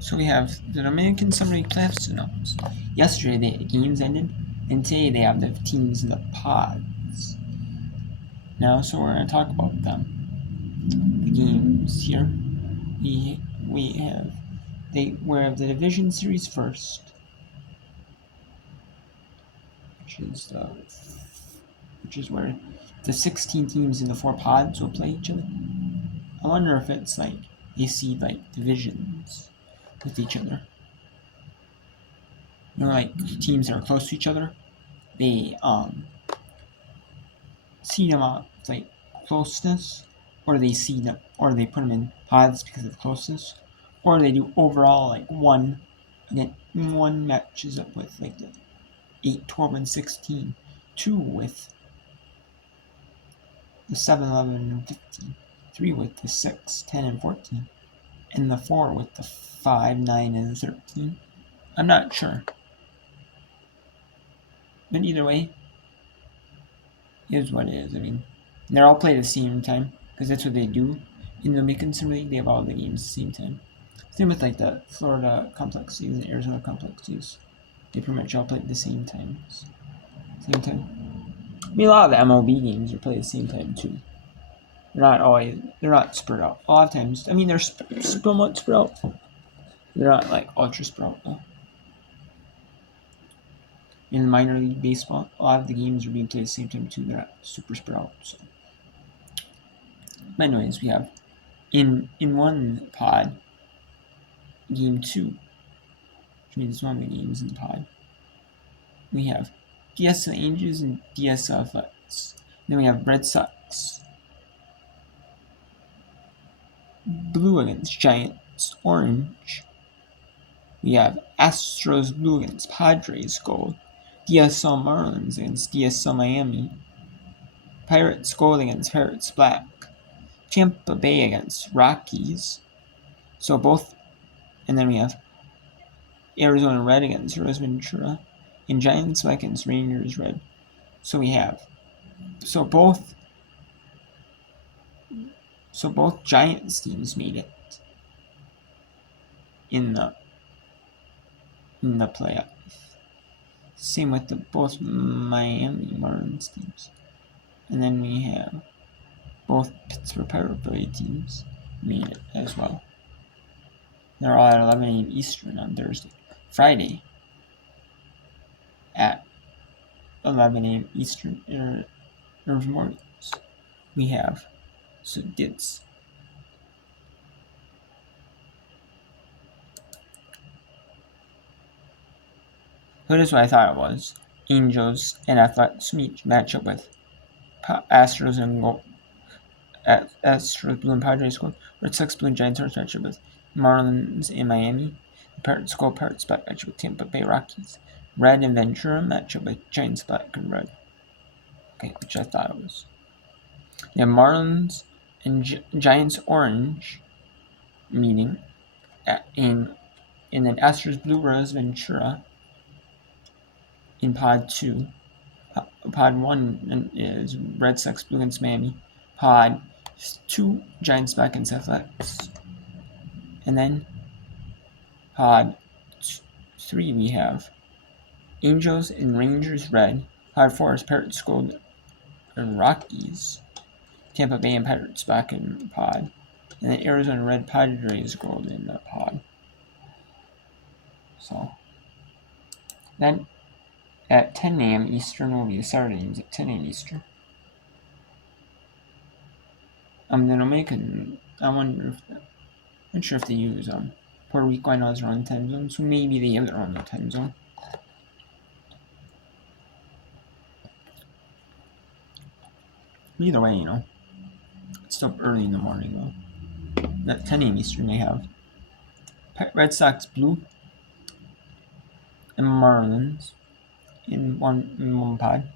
So we have the Dominican Summer League playoffs announced. Yesterday the games ended, and today they have the teams in the pods. Now, so we're going to talk about them. The games here. We have the division series first, which is where the 16 teams in the 4 pods will play each other. I wonder if it's like they seed like divisions with each other. You know, like teams that are close to each other, they seed them out like closeness, or they seed them, or they put them in pods because of closeness, or they do overall like one. Again, one matches up with like the 8, 12, and 16. 2 with the 7, 11, and 15. 3 with the 6, 10, and 14. And the 4 with the 5, 9, and 13. I'm not sure. But either way, is what it is. I mean, they're all played at the same time, because that's what they do. In the Dominican Summer League, they have all the games at the same time. Same with like the Florida complex leagues and Arizona complex leagues. They pretty much all play at the same time. Same time. I mean, a lot of the MLB games are played at the same time too. They're not spread out. A lot of times, I mean, they're somewhat spread out. They're not like ultra spread out though. In minor league baseball, a lot of the games are being played at the same time too. They're not super spread out. So, but anyways, we have in one pod, game 2, which means one of the games in the pod. We have DSL Angels and DSL Athletics. Then we have Red Sox Blue against Giants Orange. We have Astros Blue against Padres Gold. DSL Marlins against DSL Miami. Pirates Gold against Pirates Black. Tampa Bay against Rockies. So both, and then we have Arizona Red against Rose Ventura, and Giants Black against Rangers Red. So we have, so both Giants teams made it in the playoff. Same with both Miami Marlins teams, and then we have both Pittsburgh Pirate teams made it as well. They're all at 11 a.m. Eastern on Thursday. Friday at 11 a.m. Eastern mornings. We have, so it's so that's what I thought it was. Angels and Athletics match up with Astros and Astros Blue and Padres Gold. Red Sox Blue and Giants Orange match up with Marlins and Miami. Pirates Gold, Pirates Black match up with Tampa Bay Rockies. Red and Ventura match up with Giants Black and Red. Okay, which I thought it was. You have Marlins and Giants Orange meeting, and then Astros Blue Rose Ventura in Pod 2. Pod 1 is Red Sox Blue against Miami. Pod 2, Giants Black against Athletics. And then Pod 3 we have Angels and Rangers Red. Pod 4 is Pirates Gold and Rockies. Tampa Bay and Pirates Black in Pod. And then Arizona Red Padres Gold in the pod. So then at 10 a.m. Eastern will be the Saturday games at 10 a.m. Eastern. The Dominican, I wonder if I'm not sure if they use Puerto Rico. I know is their own time zone, so maybe they have their own time zone. Either way, it's still early in the morning though. At 10 a.m. Eastern, they have Red Sox Blue and Marlins in one pod.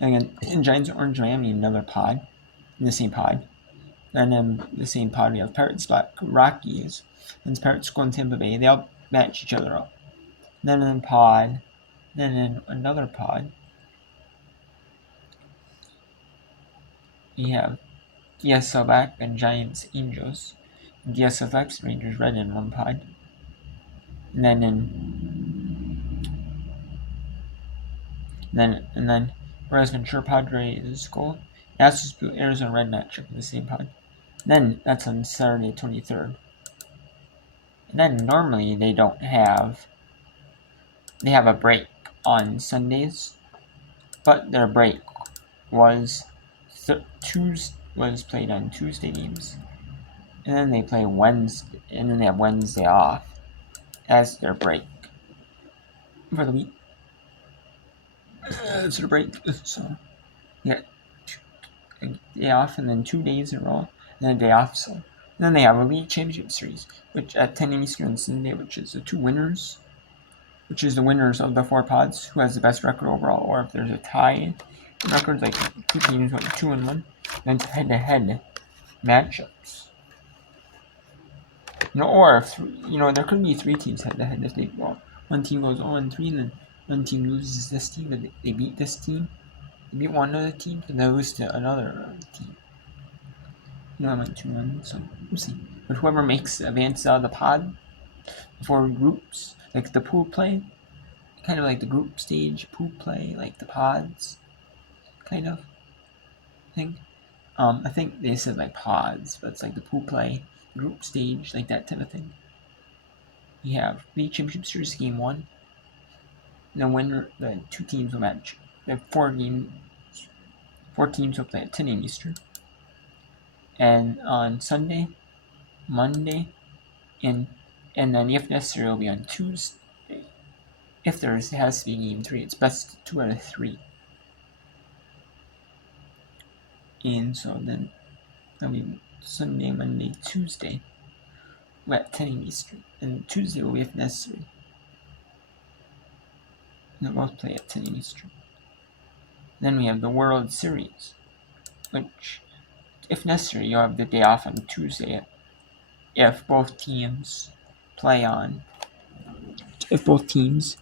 Again, in Giants Orange Miami, another pod, in the same pod. And then the same pod we have Pirates Black Rockies, and Pirates Gold and Tampa Bay. They all match each other up. Then in pod, then in another pod, we have DSL Black and Giants Angels, and DSL Flex Rangers Red in one pod. And then whereas Ventura Padres gold, Astros Blue Arizona Red matchup in the same pod. Then that's on Saturday 23rd. And then normally they have a break on Sundays, but their break was was played on Tuesday games, and then they play Wednesday, and then they have Wednesday off as their break for the week. It's their break, so yeah, a day off and then 2 days in a row, and then a day off. So and then they have a league championship series, which at 10 a.m. Eastern on Sunday, which is the two winners, which is the winners of the four pods, who has the best record overall, or if there's a tie records like two teams went 2-1, then head-to-head matchups. Or if there could be three teams head-to-head if one team goes 0-3 and then one team loses this team, but they beat this team. They beat one other team, and they lose to another team. I went 2-1, so we'll see. But whoever makes advance out of the pod for groups, like the pool play, kind of like the group stage pool play, like the pods, kind of thing. I think they said like pods, but it's like the pool play, group stage, like that type of thing. You have the championship series game 1. The winner, the two teams will match. The four teams will play at 10 a.m. Eastern. And on Sunday, Monday, and then if necessary, it'll be on Tuesday. If there has to be game 3, it's best 2 out of 3. And so then that'll be Sunday, Monday, Tuesday. We're at 10 a.m. Eastern. And Tuesday will be if necessary. And they'll both play at 10 a.m. Eastern. Then we have the World Series, which, if necessary, you'll have the day off on Tuesday if both teams play on. If both teams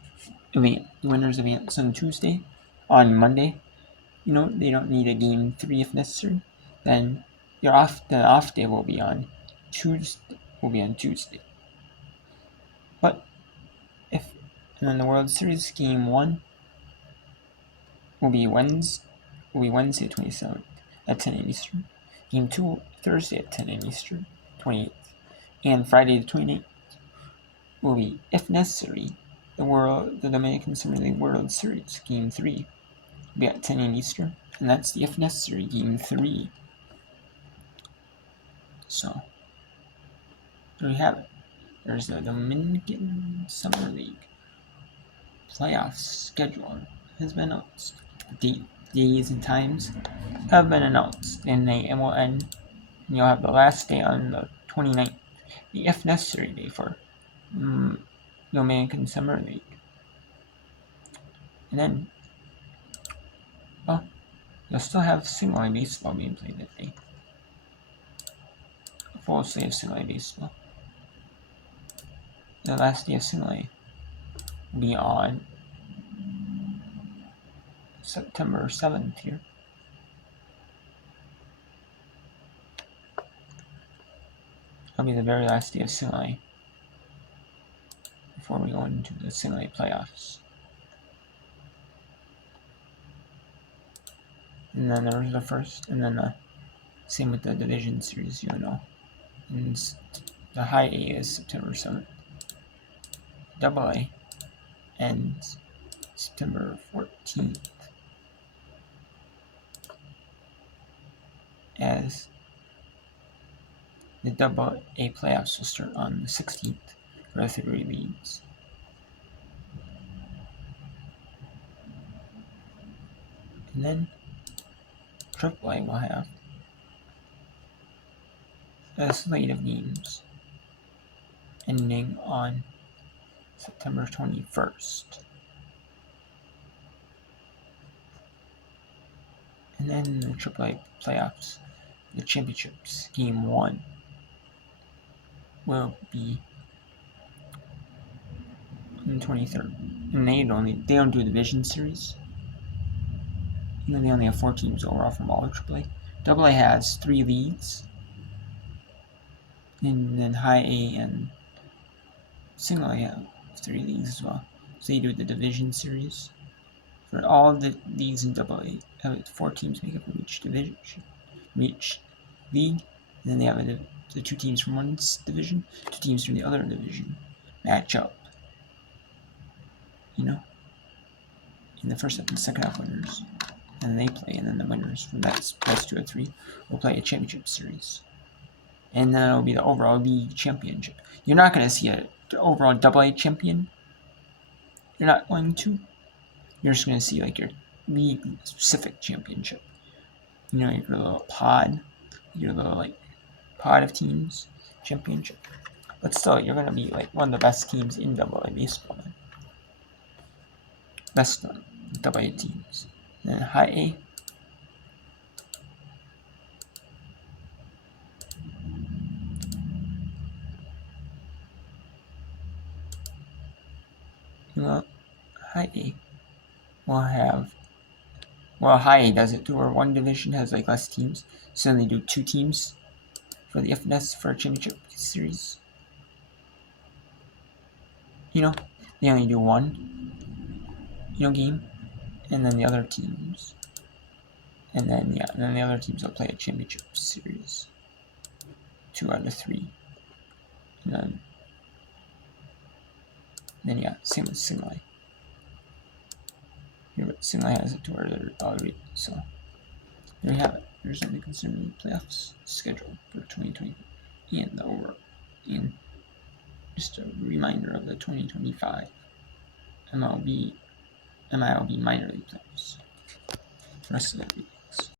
winners advance on Tuesday, on Monday, they don't need a game 3 if necessary. Then the off day will be on Tuesday. But and then the World Series game 1 will be Wednesday 27th at 10 a.m. Eastern. Game 2 Thursday at 10 a.m. Eastern, 28th. And Friday the 29th will be, if necessary, the Dominican Summer League World Series game 3 will be at 10 a.m. Eastern. And that's the if necessary game 3. So there you have it. There's the Dominican Summer League playoff schedule has been announced. Days and times have been announced, and they will end. You'll have the last day on the 29th, the if necessary day for Dominican Summer League. And then, you'll still have single A baseball being played that day. A full slate of single A baseball. The last day of single A will be on September 7th here. That'll be the very last day of single A before we go into the single A playoffs. And then there's the first, and then the same with the division series, And the high A is September 7th. Double A ends September 14th. As the Double A playoffs will start on the 16th for the 3 leagues. And then Triple A will have a slate of games ending on September 21st. And then the AAA playoffs, the championships, game 1 will be on the 23rd. And they don't do a division series. They only have 4 teams overall from all of AAA. AA has 3 leagues. And then high A and single A have 3 leagues as well. So you do the division series. For all the leagues in AA, 4 teams make up from each division, each league. And then they have the 2 teams from one division, 2 teams from the other division match up. You know, in the first and second half winners, and they play, and then the winners from best 2 or 3 will play a championship series, and then it'll be the overall league championship. You're not going to see an overall AA champion. You're not going to. You're just going to see like your league specific championship. You know, your little pod, your little like pod of teams championship. But still, you're going to be like one of the best teams in AA baseball. Best AA teams. And then high A. Well, high A will have. Well, high A does it too, where one division has like less teams, so then they do 2 teams for the FNS for a championship series. You know, they only do 1, game, and then the other teams, and then the other teams will play a championship series, 2 out of 3, and then same with single A. Here, but single A has it to where they're all right, so there you have it. There's something concerning the playoffs schedule for 2020 and the overall, and just a reminder of the 2025 MLB minor league playoffs. The rest of the leagues.